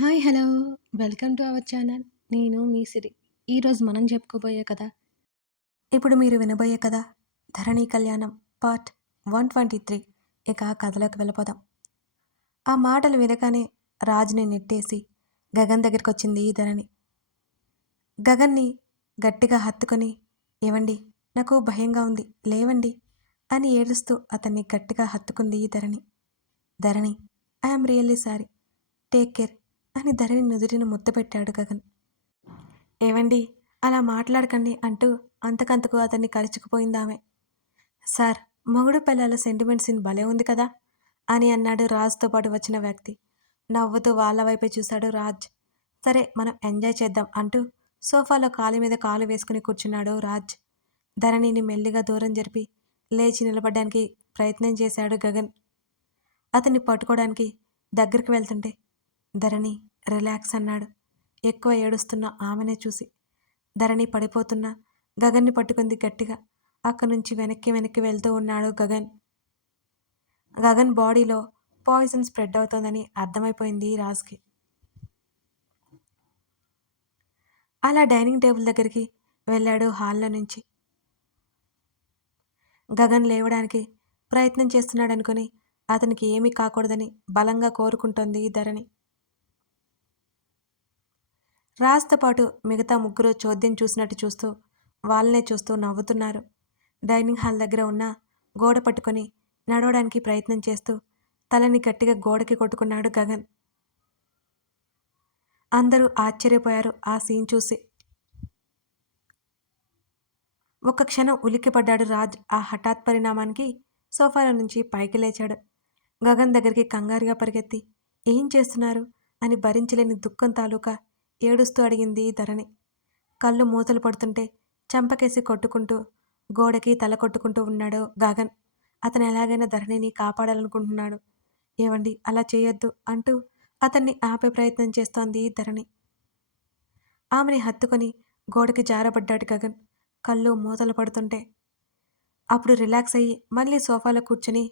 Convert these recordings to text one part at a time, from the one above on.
Hi hello. Welcome to our channel. నేను మీ సిరి. ఈరోజు మనం చెప్పుకోబోయే కదా ఇప్పుడు మీరు వినబోయే కదా ధరణి కళ్యాణం పార్ట్ వన్ ట్వంటీ త్రీ. ఇక కథలోకి వెళ్ళిపోదాం. ఆ మాటలు వినగానే రాజుని నెట్టేసి గగన్ దగ్గరికి వచ్చింది ఈ ధరణి. గగన్ని గట్టిగా హత్తుకొని ఇవ్వండి నాకు భయంగా ఉంది లేవండి అని ఏడుస్తూ అతన్ని గట్టిగా హత్తుకుంది ఈ Dharani. Dharani I'm really sorry. Take care. అని ధరణి నుదుటిని ముద్దపెట్టాడు గగన్. ఏవండి అలా మాట్లాడకండి అంటూ అంతకంతకు అతన్ని కరుచుకుపోయిందామె సార్ మొగుడు పిల్లల సెంటిమెంట్ సీన్ భలే ఉంది కదా అని అన్నాడు రాజ్తో పాటు వచ్చిన వ్యక్తి. నవ్వుతూ వాళ్ళ వైపే చూశాడు రాజ్. సరే మనం ఎంజాయ్ చేద్దాం అంటూ సోఫాలో కాలు మీద కాలు వేసుకుని కూర్చున్నాడు రాజ్. ధరణిని మెల్లిగా దూరం జరిపి లేచి నిలబడడానికి ప్రయత్నం చేశాడు గగన్. అతన్ని పట్టుకోవడానికి దగ్గరికి వెళ్తుంటే ధరణి రిలాక్స్ అన్నాడు. ఎక్కువ ఏడుస్తున్న ఆమెనే చూసి. ధరణి పడిపోతున్న గగన్ని పట్టుకుంది గట్టిగా. అక్కడి నుంచి వెనక్కి వెనక్కి వెళ్తూ ఉన్నాడు గగన్. గగన్ బాడీలో పాయిజన్ స్ప్రెడ్ అవుతోందని అర్థమైపోయింది రాజ్కి. అలా డైనింగ్ టేబుల్ దగ్గరికి వెళ్ళాడు హాల్లో నుంచి. గగన్ లేవడానికి ప్రయత్నం చేస్తున్నాడనుకుని అతనికి ఏమీ కాకూడదని బలంగా కోరుకుంటోంది ధరణి. రాజ్తో పాటు మిగతా ముగ్గురు చోద్యం చూసినట్టు చూస్తూ వాళ్ళనే చూస్తూ నవ్వుతున్నారు. డైనింగ్ హాల్ దగ్గర ఉన్న గోడ పట్టుకొని నడవడానికి ప్రయత్నం చేస్తూ తలని గట్టిగా గోడకి కొట్టుకున్నాడు గగన్. అందరూ ఆశ్చర్యపోయారు ఆ సీన్ చూసి. ఒక్క క్షణం ఉలిక్కిపడ్డాడు రాజ్. ఆ హఠాత్ పరిణామానికి సోఫాలో నుంచి పైకి లేచాడు. గగన్ దగ్గరికి కంగారుగా పరిగెత్తి ఏం చేస్తున్నారు? అని భరించలేని దుఃఖం తాలూకా ఏడుస్తూ అడిగింది ధరణి. కళ్ళు మూతలు పడుతుంటే చంపకేసి కొట్టుకుంటూ గోడకి తల కొట్టుకుంటూ ఉన్నాడు గగన్. అతను ఎలాగైనా ధరణిని కాపాడాలనుకుంటున్నాడు. ఏవండి అలా చేయొద్దు అంటూ అతన్ని ఆపే ప్రయత్నం చేస్తోంది ధరణి. ఆమెని హత్తుకొని గోడకి జారబడ్డాడు గగన్. కళ్ళు మూతలు పడుతుంటే అప్పుడు రిలాక్స్ అయ్యి మళ్ళీ సోఫాలో కూర్చుని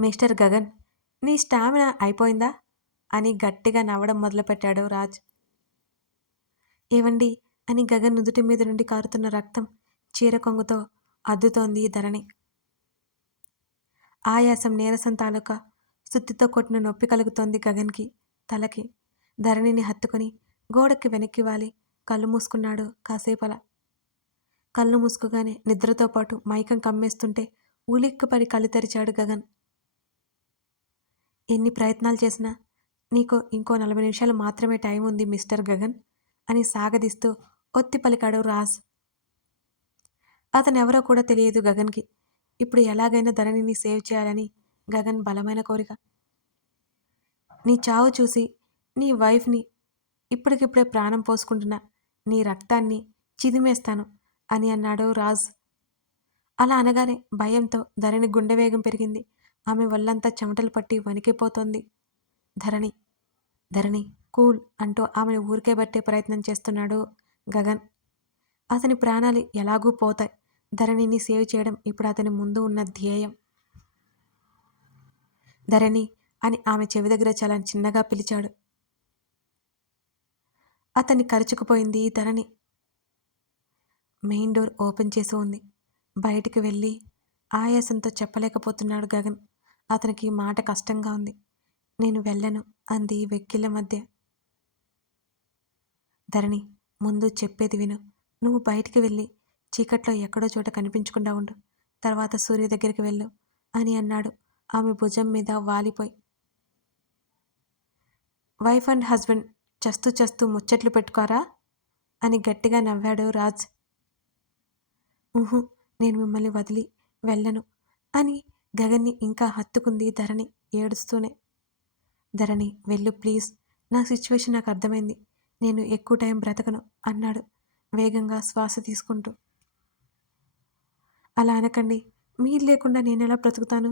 మిస్టర్ గగన్ నీ స్టామినా అయిపోయిందా? అని గట్టిగా నవ్వడం మొదలుపెట్టాడు రాజ్. ఏవండి? అని గగన్ నుదుటి మీద నుండి కారుతున్న రక్తం చీర కొంగుతో అద్దుతోంది ధరణి. ఆయాసం నీరసం తాలూకా సుత్తితో కొట్టిన నొప్పి కలుగుతోంది గగన్కి తలకి. ధరణిని హత్తుకుని గోడకి వెనక్కి వాలి కళ్ళు మూసుకున్నాడు కాసేపల. కళ్ళు మూసుకోగానే నిద్రతో పాటు మైకం కమ్మేస్తుంటే ఉలిక్కుపడి కళ్ళు తెరిచాడు గగన్. ఎన్ని ప్రయత్నాలు చేసినా నీకు ఇంకో నలభై నిమిషాలు మాత్రమే టైం ఉంది మిస్టర్ గగన్ అని సాగదీస్తూ ఒత్తి పలికాడు రాజ్. అతనెవరో కూడా తెలియదు గగన్కి. ఇప్పుడు ఎలాగైనా ధరణిని సేవ్ చేయాలని గగన్ బలమైన కోరిక. నీ చావు చూసి నీ వైఫ్ని ఇప్పటికిప్పుడే ప్రాణం పోసుకుంటున్న నీ రక్తాన్ని చిదిమేస్తాను అని అన్నాడు రాజ్. అలా అనగానే భయంతో ధరణి గుండె వేగం పెరిగింది. ఆమె వల్లంతా చెమటలు పట్టి వణికిపోతోంది. ధరణి ధరణి కూల్ అంటూ ఆమెను ఊరికే బట్టే ప్రయత్నం చేస్తున్నాడు గగన్. అతని ప్రాణాలు ఎలాగూ పోతాయి. ధరణిని సేవ్ చేయడం ఇప్పుడు అతని ముందు ఉన్న ధ్యేయం. ధరణి అని ఆమె చెవి దగ్గర చాలా చిన్నగా పిలిచాడు. అతన్ని కరుచుకుపోయింది ధరణి. మెయిన్ డోర్ ఓపెన్ చేసి ఉంది. బయటికి వెళ్ళి ఆయాసంతో చెప్పలేకపోతున్నాడు గగన్. అతనికి మాట కష్టంగా ఉంది. నేను వెళ్ళను అంది వెక్కిళ్ళ మధ్య. ధరణి ముందు చెప్పేది విను. నువ్వు బయటికి వెళ్ళి చీకట్లో ఎక్కడో చోట కనిపించకుండా ఉండు. తర్వాత సూర్య దగ్గరికి వెళ్ళు అని అన్నాడు. ఆమె భుజం మీద వాలిపోయి. వైఫ్ అండ్ హస్బెండ్ చస్తూ చస్తూ ముచ్చట్లు పెట్టుకోరా? అని గట్టిగా నవ్వాడు రాజ్. ఊహు నేను మిమ్మల్ని వదిలి వెళ్ళను అని గగన్ని ఇంకా హత్తుకుంది ధరణి ఏడుస్తూనే. ధరణి వెళ్ళు ప్లీజ్. నా సిచ్యువేషన్ నాకు అర్థమైంది. నేను ఎక్కువ టైం బ్రతకను అన్నాడు వేగంగా శ్వాస తీసుకుంటూ. అలా అనకండి. మీరు లేకుండా నేను ఎలా బ్రతుకుతాను?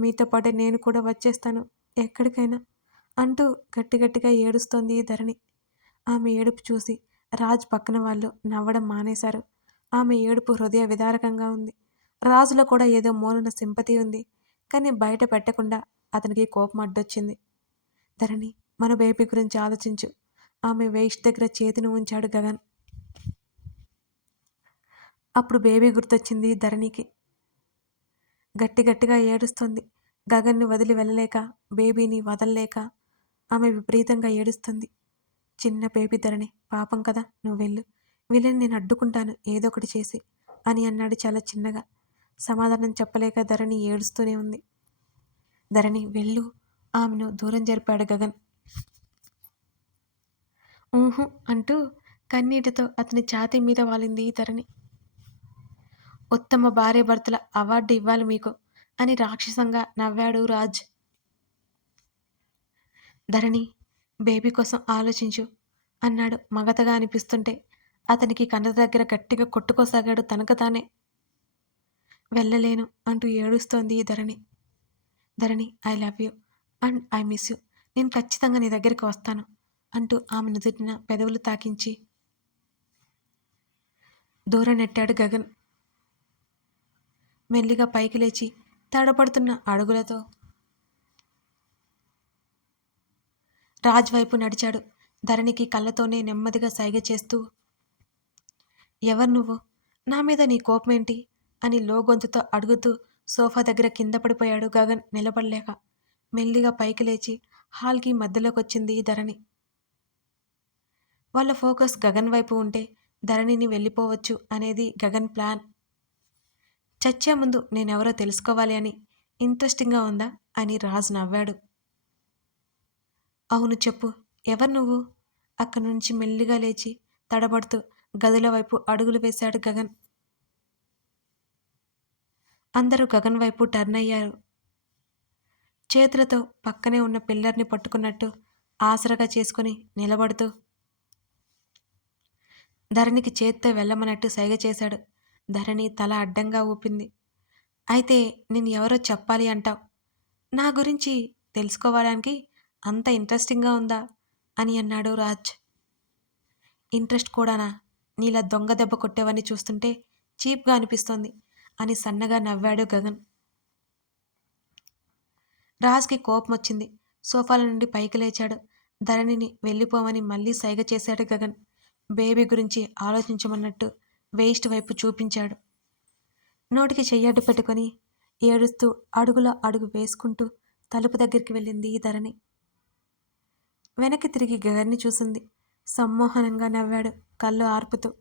మీతో పాటే నేను కూడా వచ్చేస్తాను ఎక్కడికైనా అంటూ గట్టి గట్టిగా ఏడుస్తోంది ధరణి. ఆమె ఏడుపు చూసి రాజ్ పక్కన వాళ్ళు నవ్వడం మానేశారు. ఆమె ఏడుపు హృదయ విదారకంగా ఉంది. రాజులో కూడా ఏదో మూలన సింపతి ఉంది. కానీ బయట పెట్టకుండా అతనికి కోపం అడ్డొచ్చింది. ధరణి మన బేబీ గురించి ఆలోచించు. ఆమె వేస్ట్ దగ్గర చేతిని ఉంచాడు గగన్. అప్పుడు బేబీ గుర్తొచ్చింది ధరణికి. గట్టి గట్టిగా ఏడుస్తుంది. గగన్ని వదిలి వెళ్ళలేక బేబీని వదలలేక ఆమె విపరీతంగా ఏడుస్తుంది. చిన్న బేబీ ధరణి పాపం కదా నువ్వు వెళ్ళు. వీళ్ళని నేను అడ్డుకుంటాను ఏదో ఒకటి చేసి అని అన్నాడు చాలా చిన్నగా. సమాధానం చెప్పలేక ధరణి ఏడుస్తూనే ఉంది. ధరణి వెళ్ళు. ఆమెను దూరం జరిపాడు గగన్. ఊహు అంటూ కన్నీటితో అతని ఛాతీ మీద వాలింది ధరణి ఉత్తమ భార్య భర్తల అవార్డు ఇవ్వాలి మీకు అని రాక్షసంగా నవ్వాడు రాజ్. ధరణి బేబీ కోసం ఆలోచించు అన్నాడు మగతగా అనిపిస్తుంటే అతనికి కన్న దగ్గర గట్టిగా కొట్టుకోసాగాడు తనకు తానే. వెళ్ళలేను అంటూ ఏడుస్తోంది Dharani. Dharani I love you. And I miss you. నేను ఖచ్చితంగా నీ దగ్గరికి వస్తాను అంటూ ఆమె నుదుటిన పెదవులు తాకించి దూరం నెట్టాడు గగన్. మెల్లిగా పైకి లేచి తడపడుతున్న అడుగులతో రాజ్ వైపు నడిచాడు. ధరణికి కళ్ళతోనే నెమ్మదిగా సైగ చేస్తూ ఎవరు నువ్వు? నా మీద నీ కోపమేంటి? అని లో గొంతుతో అడుగుతూ సోఫా దగ్గర కింద పడిపోయాడు గగన్ నిలబడలేక. మెల్లిగా పైకి లేచి హాల్కి మధ్యలోకి వచ్చింది ధరణి. వాళ్ళ ఫోకస్ గగన్ వైపు ఉంటే ధరణిని వెళ్ళిపోవచ్చు అనేది గగన్ ప్లాన్. చచ్చే ముందు నేనెవరో తెలుసుకోవాలి అని ఇంట్రెస్టింగ్గా ఉందా అని రాజు నవ్వాడు. అవును చెప్పు ఎవరు నువ్వు? అక్కడి నుంచి మెల్లిగా లేచి తడబడుతూ గదుల వైపు అడుగులు వేశాడు గగన్. అందరూ గగన్ వైపు టర్న్ అయ్యారు. చేతులతో పక్కనే ఉన్న పిల్లర్ని పట్టుకున్నట్టు ఆసరగా చేసుకుని నిలబడుతూ ధరణికి చేత్తో వెళ్ళమన్నట్టు సైగ చేశాడు. ధరణి తల అడ్డంగా ఊపింది. అయితే నేను ఎవరో చెప్పాలి అంటావు. నా గురించి తెలుసుకోవడానికి అంత ఇంట్రెస్టింగ్గా ఉందా? అని అన్నాడు రాజ్. ఇంట్రెస్ట్ కూడానా? నీలా దొంగ దెబ్బ కొట్టేవని చూస్తుంటే చీప్గా అనిపిస్తోంది అని సన్నగా నవ్వాడు గగన్. రాజ్కి కోపం వచ్చింది సోఫాల నుండి పైకి లేచాడు. ధరణిని వెళ్ళిపోమని మళ్ళీ సైగ చేశాడు గగన్. బేబీ గురించి ఆలోచించమన్నట్టు వేస్ట్ వైపు చూపించాడు. నోటికి చెయ్యడ్డు పెట్టుకొని ఏడుస్తూ అడుగుల అడుగు వేసుకుంటూ తలుపు దగ్గరికి వెళ్ళింది ధరణి. వెనక్కి తిరిగి గగన్ని చూసింది. సమ్మోహనంగా నవ్వాడు కళ్ళు ఆర్పుతూ.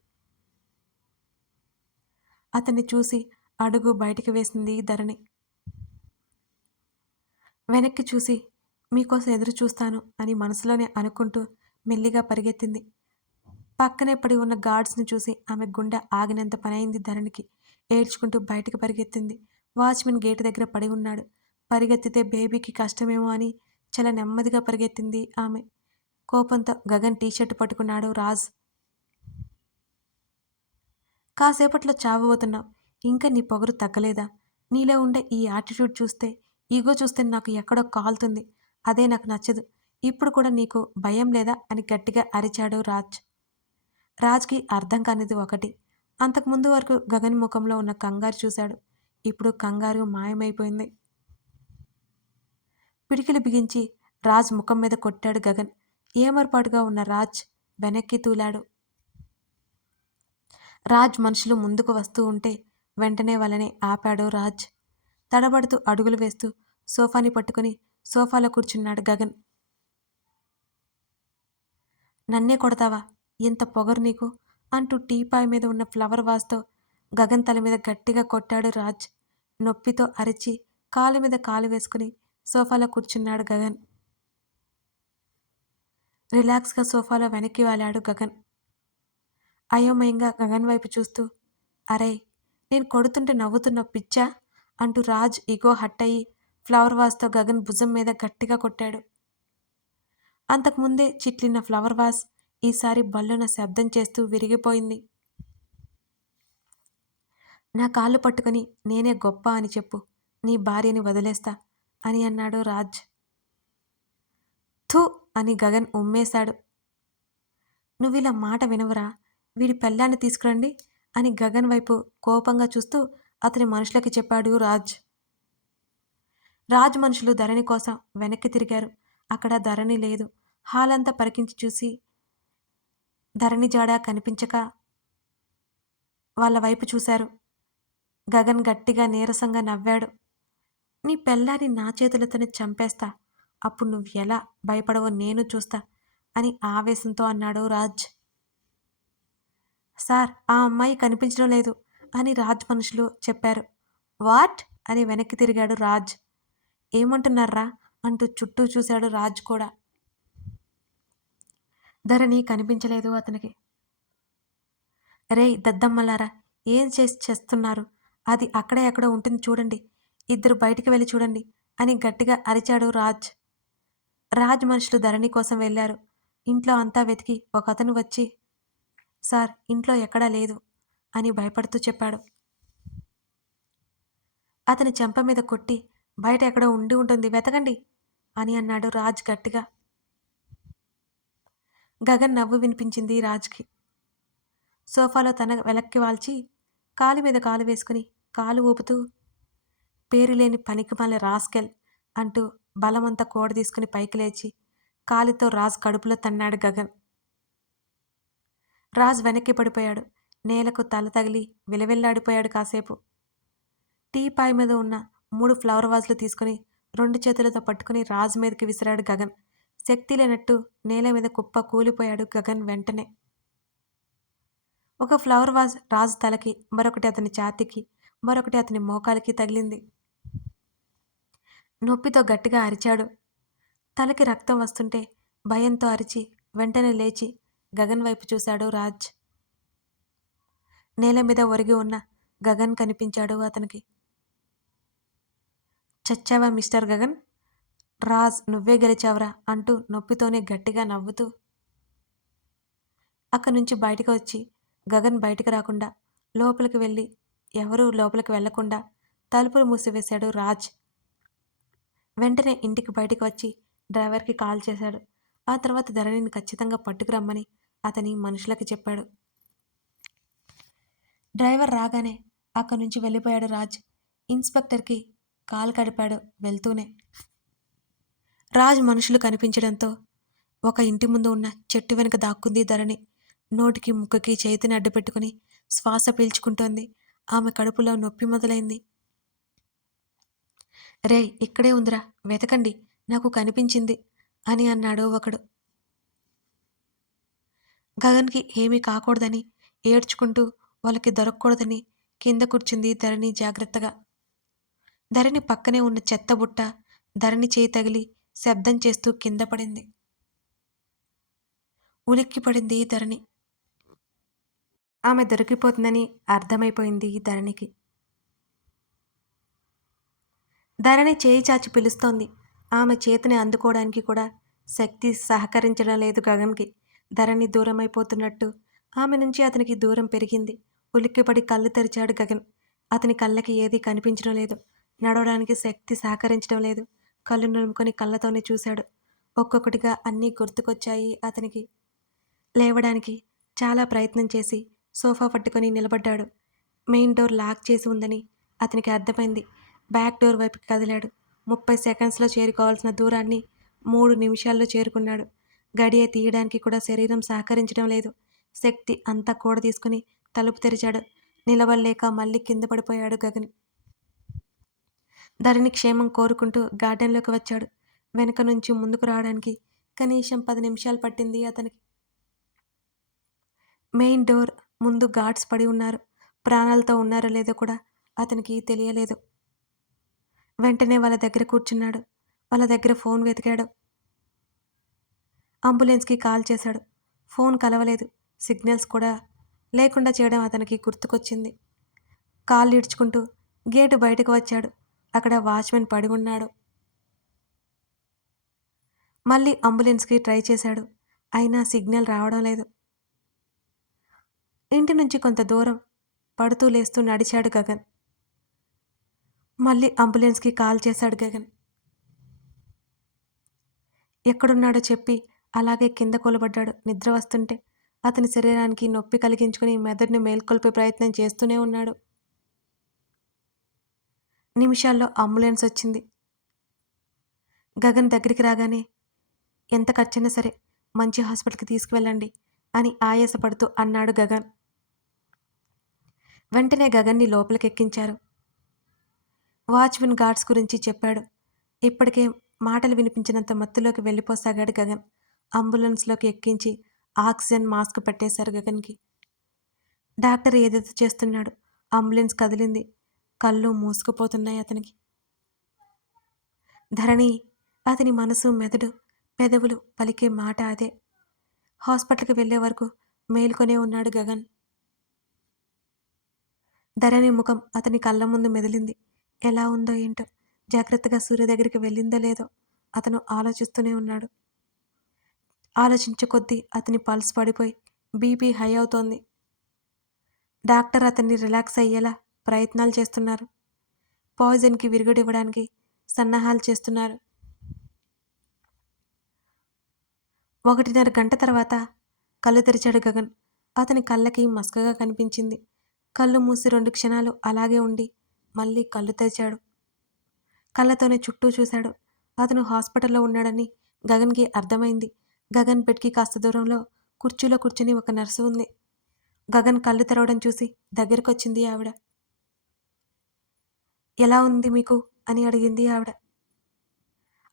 అతన్ని చూసి అడుగు బయటికి వేసింది ధరణి. వెనక్కి చూసి మీకోసం ఎదురు చూస్తాను అని మనసులోనే అనుకుంటూ మెల్లిగా పరిగెత్తింది. పక్కనే పడి ఉన్న గార్డ్స్ని చూసి ఆమె గుండె ఆగినంత పనైంది ధరణికి. ఏడ్చుకుంటూ బయటకు పరిగెత్తింది. వాచ్మెన్ గేటు దగ్గర పడి ఉన్నాడు. పరిగెత్తితే బేబీకి కష్టమేమో అని చాలా నెమ్మదిగా పరిగెత్తింది ఆమె. కోపంతో గగన్ టీషర్ట్ పట్టుకున్నాడు రాజ్. కాసేపట్లో చావబోతున్నావు. ఇంకా నీ పొగరు తగ్గలేదా? నీలో ఉండే ఈ యాటిట్యూడ్ చూస్తే ఈగో చూస్తే నాకు ఎక్కడో కాలుతుంది. అదే నాకు నచ్చదు. ఇప్పుడు కూడా నీకు భయం లేదా? అని గట్టిగా అరిచాడు రాజ్. రాజ్కి అర్థం కానిది ఒకటి. అంతకుముందు వరకు గగన్ ముఖంలో ఉన్న కంగారు చూశాడు. ఇప్పుడు కంగారు మాయమైపోయింది. పిడికిలు బిగించి రాజ్ ముఖం మీద కొట్టాడు గగన్. ఏమర్పాటుగా ఉన్న రాజ్ వెనక్కి తూలాడు. రాజ్ మనుషులు ముందుకు వస్తూ ఉంటే వెంటనే వాళ్ళని ఆపాడు రాజ్. తడబడుతూ అడుగులు వేస్తూ సోఫాని పట్టుకుని సోఫాలో కూర్చున్నాడు గగన్. నన్నే కొడతావా? ఇంత పొగరు నీకు? అంటూ టీపాయ్ మీద ఉన్న ఫ్లవర్ వాస్తో గగన్ తల మీద గట్టిగా కొట్టాడు రాజ్. నొప్పితో అరిచి కాలు మీద కాలు వేసుకుని సోఫాలో కూర్చున్నాడు గగన్. రిలాక్స్గా సోఫాలో వెనక్కి వాలాడు గగన్. అయోమయంగా గగన్ వైపు చూస్తూ అరే నేను కొడుతుంటే నవ్వుతున్న పిచ్చా? అంటూ రాజ్ ఇగో హట్ అయ్యి ఫ్లవర్ వాస్తో గగన్ భుజం మీద గట్టిగా కొట్టాడు. అంతకుముందే చిట్లిన ఫ్లవర్ వాస్ ఈసారి బల్లున శబ్దం చేస్తూ విరిగిపోయింది. నా కాళ్ళు పట్టుకొని నేనే గొప్ప అని చెప్పు నీ భార్యని వదిలేస్తా అని అన్నాడు రాజ్. థూ అని గగన్ ఉమ్మేశాడు. నువ్విలా మాట వినవరా వీడి పెళ్ళాన్ని తీసుకురండి అని గగన్ వైపు కోపంగా చూస్తూ అతని మనుషులకి చెప్పాడు రాజ్. రాజ్ మనుషులు ధరణి కోసం వెనక్కి తిరిగారు. అక్కడ ధరణి లేదు. హాల్ అంతా పరికించి చూసి ధరణి జాడ కనిపించక వాళ్ళ వైపు చూశారు. గగన్ గట్టిగా నీరసంగా నవ్వాడు. నీ పెళ్ళాన్ని నా చేతులతోనే చంపేస్తా. అప్పుడు నువ్వు ఎలా భయపడవో నేను చూస్తా అని ఆవేశంతో అన్నాడు రాజ్. సార్ ఆ అమ్మాయి కనిపించడం లేదు. అని రాజ్ మనుషులు చెప్పారు. వాట్? అని వెనక్కి తిరిగాడు రాజ్. ఏమంటున్నారా? అంటూ చుట్టూ చూశాడు రాజ్ కూడా. ధరణి కనిపించలేదు అతనికి. రేయ్ దద్దమ్మలారా ఏం చేసి చేస్తున్నారు? అది అక్కడే ఎక్కడో ఉంటుంది చూడండి. ఇద్దరు బయటికి వెళ్ళి చూడండి అని గట్టిగా అరిచాడు రాజ్. రాజ్ మనుషులు ధరణి కోసం వెళ్ళారు. ఇంట్లో అంతా వెతికి ఒక అతను వచ్చి సార్ ఇంట్లో ఎక్కడా లేదు. అని భయపడుతూ చెప్పాడు. అతని చెంప మీద కొట్టి బయట ఎక్కడో ఉండి ఉంటుంది వెతకండి అని అన్నాడు రాజ్ గట్టిగా. గగన్ నవ్వు వినిపించింది రాజ్కి. సోఫాలో తన వెలక్కి వాల్చి కాలు మీద కాలు వేసుకుని కాలు ఊపుతూ పేరు లేని పనికిమాల రాస్కెల్ అంటూ బలమంతా కోడ తీసుకుని పైకి లేచి కాలితో రాజ్ కడుపులో తన్నాడు గగన్. రాజ్ వెనక్కి పడిపోయాడు. నేలకు తల తగిలి విలవిల్లాడిపోయాడు కాసేపు. టీ పాయ్ మీద ఉన్న మూడు ఫ్లవర్ వాజ్లు తీసుకుని రెండు చేతులతో పట్టుకుని రాజ్ మీదకి విసిరాడు గగన్. శక్తి లేనట్టు నేల మీద కుప్ప కూలిపోయాడు గగన్ వెంటనే. ఒక ఫ్లవర్ వాజ్ రాజు తలకి మరొకటి అతని ఛాతీకి మరొకటి అతని మోకాలికి తగిలింది. నొప్పితో గట్టిగా అరిచాడు. తలకి రక్తం వస్తుంటే భయంతో అరిచి వెంటనే లేచి గగన్ వైపు చూశాడు రాజ్. నేల మీద ఒరిగి ఉన్న గగన్ కనిపించాడు అతనికి. చచ్చావా మిస్టర్ గగన్? రాజ్ నువ్వే గెలిచావరా అంటూ నొప్పితోనే గట్టిగా నవ్వుతూ. అక్కడి నుంచి బయటకు వచ్చి గగన్ బయటికి రాకుండా లోపలికి వెళ్ళి ఎవరూ లోపలికి వెళ్ళకుండా తలుపులు మూసివేశాడు రాజ్. వెంటనే ఇంటికి బయటకు వచ్చి డ్రైవర్కి కాల్ చేశాడు. ఆ తర్వాత ధరణిని ఖచ్చితంగా పట్టుకురమ్మని అతని మనుషులకి చెప్పాడు. డ్రైవర్ రాగానే అక్కడి నుంచి వెళ్ళిపోయాడు రాజ్. ఇన్స్పెక్టర్కి కాల్ కడిపాడు వెళ్తూనే. రాజ్ మనుషులు కనిపించడంతో ఒక ఇంటి ముందు ఉన్న చెట్టు వెనుక దాక్కుంది ధరణి. నోటికి ముక్కకి చేతిని అడ్డుపెట్టుకుని శ్వాస పీల్చుకుంటోంది. ఆమె కడుపులో నొప్పి మొదలైంది. రే ఇక్కడే ఉందిరా వెతకండి నాకు కనిపించింది అని అన్నాడు ఒకడు. గగన్కి ఏమీ కాకూడదని ఏడ్చుకుంటూ వాళ్ళకి దొరకకూడదని కింద కూర్చుంది ధరణి జాగ్రత్తగా. ధరణి పక్కనే ఉన్న చెత్త బుట్ట ధరణి చేయి తగిలి శబ్దం చేస్తూ కింద పడింది. ఉలిక్కి పడింది ధరణి. ఆమె దొరికిపోతుందని అర్థమైపోయింది ధరణికి. ధరణి చేయి చాచి పిలుస్తోంది. ఆమె చేతిని అందుకోవడానికి కూడా శక్తి సహకరించడం లేదు గగన్కి. ధరణి దూరం అయిపోతున్నట్టు ఆమె నుంచి అతనికి దూరం పెరిగింది. ఉలిక్కిపడి కళ్ళు తెరిచాడు గగన్. అతని కళ్ళకి ఏదీ కనిపించడం లేదు. నడవడానికి శక్తి సహకరించడం లేదు. కళ్ళు నులుముకొని కళ్ళతోనే చూశాడు. ఒక్కొక్కటిగా అన్నీ గుర్తుకొచ్చాయి అతనికి. లేవడానికి చాలా ప్రయత్నం చేసి సోఫా పట్టుకొని నిలబడ్డాడు. మెయిన్ డోర్ లాక్ చేసి ఉందని అతనికి అర్థమైంది. బ్యాక్ డోర్ వైపుకి కదిలాడు. ముప్పై సెకండ్స్లో చేరుకోవాల్సిన దూరాన్ని మూడు నిమిషాల్లో చేరుకున్నాడు. గడియ తీయడానికి కూడా శరీరం సహకరించడం లేదు. శక్తి అంతా కూడ తీసుకుని తలుపు తెరిచాడు. నిలబడలేక మళ్ళీ కింద పడిపోయాడు గగన్. ధరణి క్షేమం కోరుకుంటూ గార్డెన్లోకి వచ్చాడు. వెనక నుంచి ముందుకు రావడానికి కనీసం పది నిమిషాలు పట్టింది అతనికి. మెయిన్ డోర్ ముందు గార్డ్స్ పడి ఉన్నారు. ప్రాణాలతో ఉన్నారో లేదో కూడా అతనికి తెలియలేదు. వెంటనే వాళ్ళ దగ్గర కూర్చున్నాడు. వాళ్ళ దగ్గర ఫోన్ వెతికాడు. అంబులెన్స్కి కాల్ చేశాడు. ఫోన్ కలవలేదు. సిగ్నల్స్ కూడా లేకుండా చేయడం అతనికి గుర్తుకొచ్చింది. కాళ్ళు ఇడ్చుకుంటూ గేటు బయటకు వచ్చాడు. అక్కడ వాచ్మెన్ పడి ఉన్నాడు మళ్ళీ అంబులెన్స్కి ట్రై చేశాడు. అయినా సిగ్నల్ రావడం లేదు. ఇంటి నుంచి కొంత దూరం పడుతూ లేస్తూ నడిచాడు గగన్. మళ్ళీ అంబులెన్స్కి కాల్ చేశాడు గగన్. ఎక్కడున్నాడో చెప్పి అలాగే కింద కూలబడ్డాడు నిద్ర వస్తుంటే. అతని శరీరానికి నొప్పి కలిగించుకుని మెదడుని మేల్కొల్పే ప్రయత్నం చేస్తూనే ఉన్నాడు. నిమిషాల్లో అంబులెన్స్ వచ్చింది. గగన్ దగ్గరికి రాగానే ఎంత ఖర్చైనా సరే మంచి హాస్పిటల్కి తీసుకువెళ్ళండి అని ఆయాసపడుతూ అన్నాడు గగన్. వెంటనే గగన్ని లోపలికి ఎక్కించారు వాచ్మెన్ గార్డ్స్ గురించి చెప్పాడు. ఇప్పటికే మాటలు వినిపించినంత మత్తులోకి వెళ్ళిపోసాగాడు గగన్. అంబులెన్స్లోకి ఎక్కించి ఆక్సిజన్ మాస్క్ పెట్టేశారు గగన్కి. డాక్టర్ ఏదేదో చేస్తున్నాడు అంబులెన్స్ కదిలింది. కళ్ళు మూసుకుపోతున్నాయి అతనికి. ధరణి అతని మనసు మెదడు పెదవులు పలికే మాట అదే. హాస్పిటల్కి వెళ్ళే వరకు మేల్కొనే ఉన్నాడు గగన్. ధరణి ముఖం అతని కళ్ళ ముందు మెదిలింది. ఎలా ఉందో ఏంటో జాగ్రత్తగా సూర్య దగ్గరికి వెళ్ళిందో లేదో అతను ఆలోచిస్తూనే ఉన్నాడు. ఆలోచించే కొద్దీ అతని పల్స్ పడిపోయి బీపీ హై అవుతోంది. డాక్టర్ అతన్ని రిలాక్స్ అయ్యేలా ప్రయత్నాలు చేస్తున్నారు. పాయిజన్కి విరుగుడివ్వడానికి సన్నాహాలు చేస్తున్నారు. ఒకటిన్నర గంట తర్వాత కళ్ళు తెరిచాడు గగన్. అతని కళ్ళకి మస్కగా కనిపించింది. కళ్ళు మూసి రెండు క్షణాలు అలాగే ఉండి మళ్ళీ కళ్ళు తెరిచాడు. కళ్ళతోనే చుట్టూ చూశాడు. అతను హాస్పిటల్లో ఉన్నాడని గగన్కి అర్థమైంది. గగన్ బెడ్కి కాస్త దూరంలో కుర్చీలో కూర్చుని ఒక నర్సు ఉంది. గగన్ కళ్ళు తెరవడం చూసి దగ్గరకొచ్చింది ఆవిడ. ఎలా ఉంది మీకు? అని అడిగింది ఆవిడ.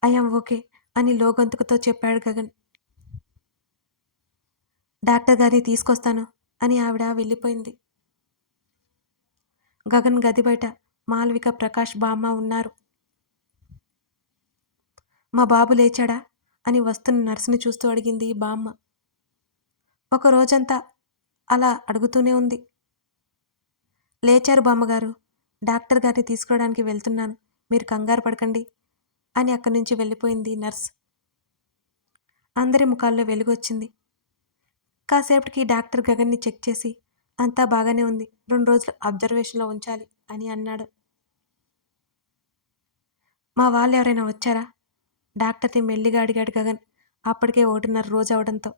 ఐఎమ్ ఓకే అని లోగొంతుకుతో చెప్పాడు గగన్. డాక్టర్ గారిని తీసుకొస్తాను అని ఆవిడ వెళ్ళిపోయింది. గగన్ గది బయట మాల్విక ప్రకాష్ బామ్మ ఉన్నారు. మా బాబు లేచాడా? అని వస్తున్న నర్సుని చూస్తూ అడిగింది బామ్మ. ఒక రోజంతా అలా అడుగుతూనే ఉంది. లేచారు బామ్మగారు. డాక్టర్ గారిని తీసుకురావడానికి వెళ్తున్నాను. మీరు కంగారు పడకండి అని అక్కడి నుంచి వెళ్ళిపోయింది నర్స్. అందరి ముఖాల్లో వెలుగొచ్చింది కాసేపటికి డాక్టర్ గగన్ని చెక్ చేసి అంతా బాగానే ఉంది. రెండు రోజులు అబ్జర్వేషన్లో ఉంచాలి అని అన్నాడు. మా వాళ్ళు ఎవరైనా వచ్చారా? డాక్టర్ని మెల్లిగా అడిగాడు గగన్. అప్పటికే ఒకటిన్నర రోజు అవడంతో.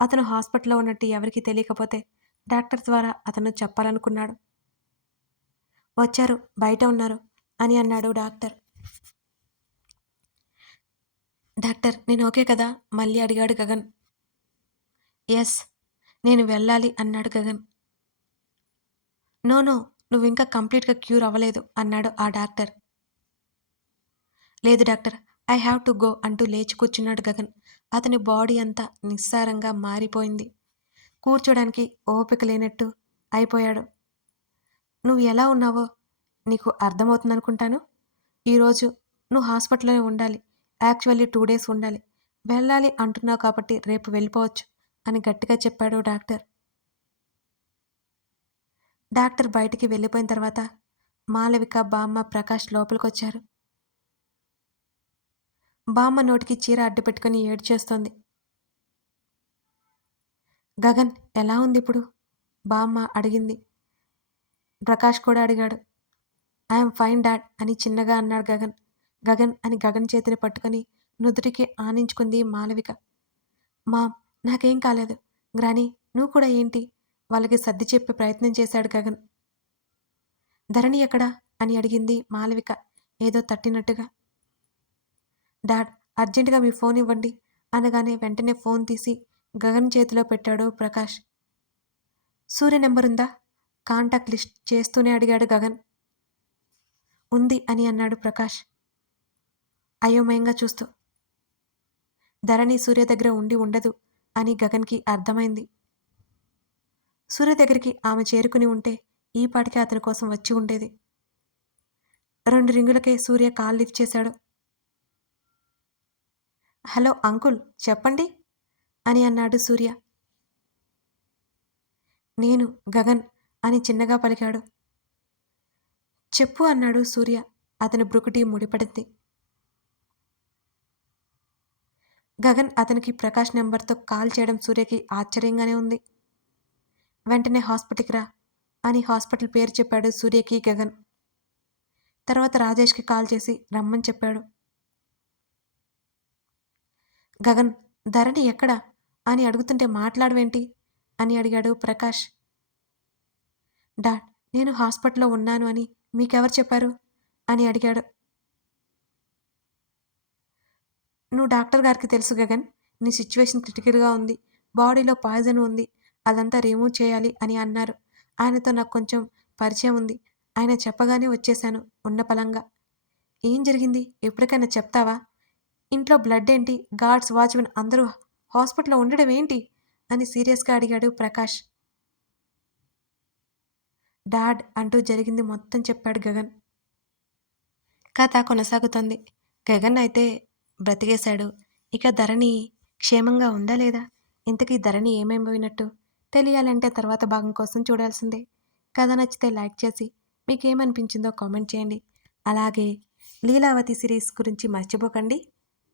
అతను హాస్పిటల్లో ఉన్నట్టు ఎవరికీ తెలియకపోతే డాక్టర్ ద్వారా అతను చెప్పాలనుకున్నాడు. వచ్చారు బయట ఉన్నారు అని అన్నాడు డాక్టర్. డాక్టర్ నేను ఓకే కదా? మళ్ళీ అడిగాడు గగన్. ఎస్ నేను వెళ్ళాలి అన్నాడు గగన్. నో నో నువ్వు ఇంకా కంప్లీట్గా క్యూర్ అవ్వలేదు అన్నాడు ఆ డాక్టర్. లేదు doctor I have to go అంటూ లేచి కూర్చున్నాడు గగన్. అతని బాడీ అంతా నిస్సారంగా మారిపోయింది. కూర్చోడానికి ఓపిక లేనట్టు అయిపోయాడు. నువ్వు ఎలా ఉన్నావో నీకు అర్థమవుతుందనుకుంటాను? ఈరోజు నువ్వు హాస్పిటల్లోనే ఉండాలి. యాక్చువల్లీ టూ డేస్ ఉండాలి. వెళ్ళాలి అంటున్నావు కాబట్టి రేపు వెళ్ళిపోవచ్చు అని గట్టిగా చెప్పాడు డాక్టర్. డాక్టర్ బయటికి వెళ్ళిపోయిన తర్వాత మాలవిక బామ్మ ప్రకాష్ లోపలికొచ్చారు. బామ్మ నోటికి చీర అడ్డుపెట్టుకుని ఏడ్చేస్తోంది. గగన్ ఎలా ఉంది ఇప్పుడు? బామ్మ అడిగింది. ప్రకాష్ కూడా అడిగాడు. ఐఎమ్ ఫైన్ డాడ్ అని చిన్నగా అన్నాడు గగన్. గగన్ అని గగన్ చేతిని పట్టుకొని నుదుటికి ఆనించుకుంది మాలవిక. మామ్ నాకేం కాలేదు. గ్రాని నువ్వు కూడా ఏంటి? వాళ్ళకి సర్ది చెప్పే ప్రయత్నం చేశాడు గగన్. ధరణి ఎక్కడా? అని అడిగింది మాలవిక ఏదో తట్టినట్టుగా. డాడ్ అర్జెంటుగా మీ ఫోన్ ఇవ్వండి. అనగానే వెంటనే ఫోన్ తీసి గగన్ చేతిలో పెట్టాడు ప్రకాష్. సూర్య నెంబర్ ఉందా? కాంటాక్ట్ లిస్ట్ చేస్తూనే అడిగాడు గగన్. ఉంది అని అన్నాడు ప్రకాష్. అయోమయంగా చూస్తూ. ధరణి సూర్య దగ్గర ఉండి ఉండదు అని గగన్కి అర్థమైంది. సూర్య దగ్గరికి ఆమె చేరుకుని ఉంటే ఈ పాటికి అతని కోసం వచ్చి ఉండేది. రెండు రింగులకే సూర్య కాల్ లిఫ్ట్ చేశాడు. హలో అంకుల్ చెప్పండి అని అన్నాడు సూర్య. నేను గగన్ అని చిన్నగా పలికాడు. చెప్పు అన్నాడు సూర్య అతని బ్రుకుటి ముడిపడింది. గగన్ అతనికి ప్రకాష్ నెంబర్తో కాల్ చేయడం సూర్యకి ఆశ్చర్యంగానే ఉంది. వెంటనే హాస్పిటల్కి రా అని హాస్పిటల్ పేరు చెప్పాడు సూర్యకి గగన్. తర్వాత రాజేష్కి కాల్ చేసి రమ్మని చెప్పాడు. గగన్ ధరణి ఎక్కడా అని అడుగుతుంటే మాట్లాడవేంటి అని అడిగాడు ప్రకాష్. డాడ్ నేను హాస్పిటల్లో ఉన్నాను అని మీకెవరు చెప్పారు అని అడిగాడు. నువ్వు డాక్టర్ గారికి తెలుసు గగన్ నీ సిచ్యువేషన్ క్రిటికల్గా ఉంది బాడీలో పాయిజన్ ఉంది అదంతా రిమూవ్ చేయాలి అని అన్నారు. ఆయనతో నాకు కొంచెం పరిచయం ఉంది ఆయన చెప్పగానే వచ్చేశాను ఉన్న పలంగా ఏం జరిగింది? ఎప్పటికైనా చెప్తావా? ఇంట్లో బ్లడ్ ఏంటి? గార్డ్స్ వాచ్మెన్ అందరూ హాస్పిటల్లో ఉండడం ఏంటి? అని సీరియస్గా అడిగాడు ప్రకాష్. డాడ్ అంటూ జరిగింది మొత్తం చెప్పాడు గగన్. కథ కొనసాగుతోంది. గగన్ అయితే బ్రతికేశాడు. ఇక ధరణి క్షేమంగా ఉందా లేదా? ఇంతకీ ధరణి ఏమైపోయినట్టు తెలియాలంటే తర్వాత భాగం కోసం చూడాల్సిందే. కథ నచ్చితే లైక్ చేసి మీకేమనిపించిందో కామెంట్ చేయండి. అలాగే లీలావతి సిరీస్ గురించి మర్చిపోకండి.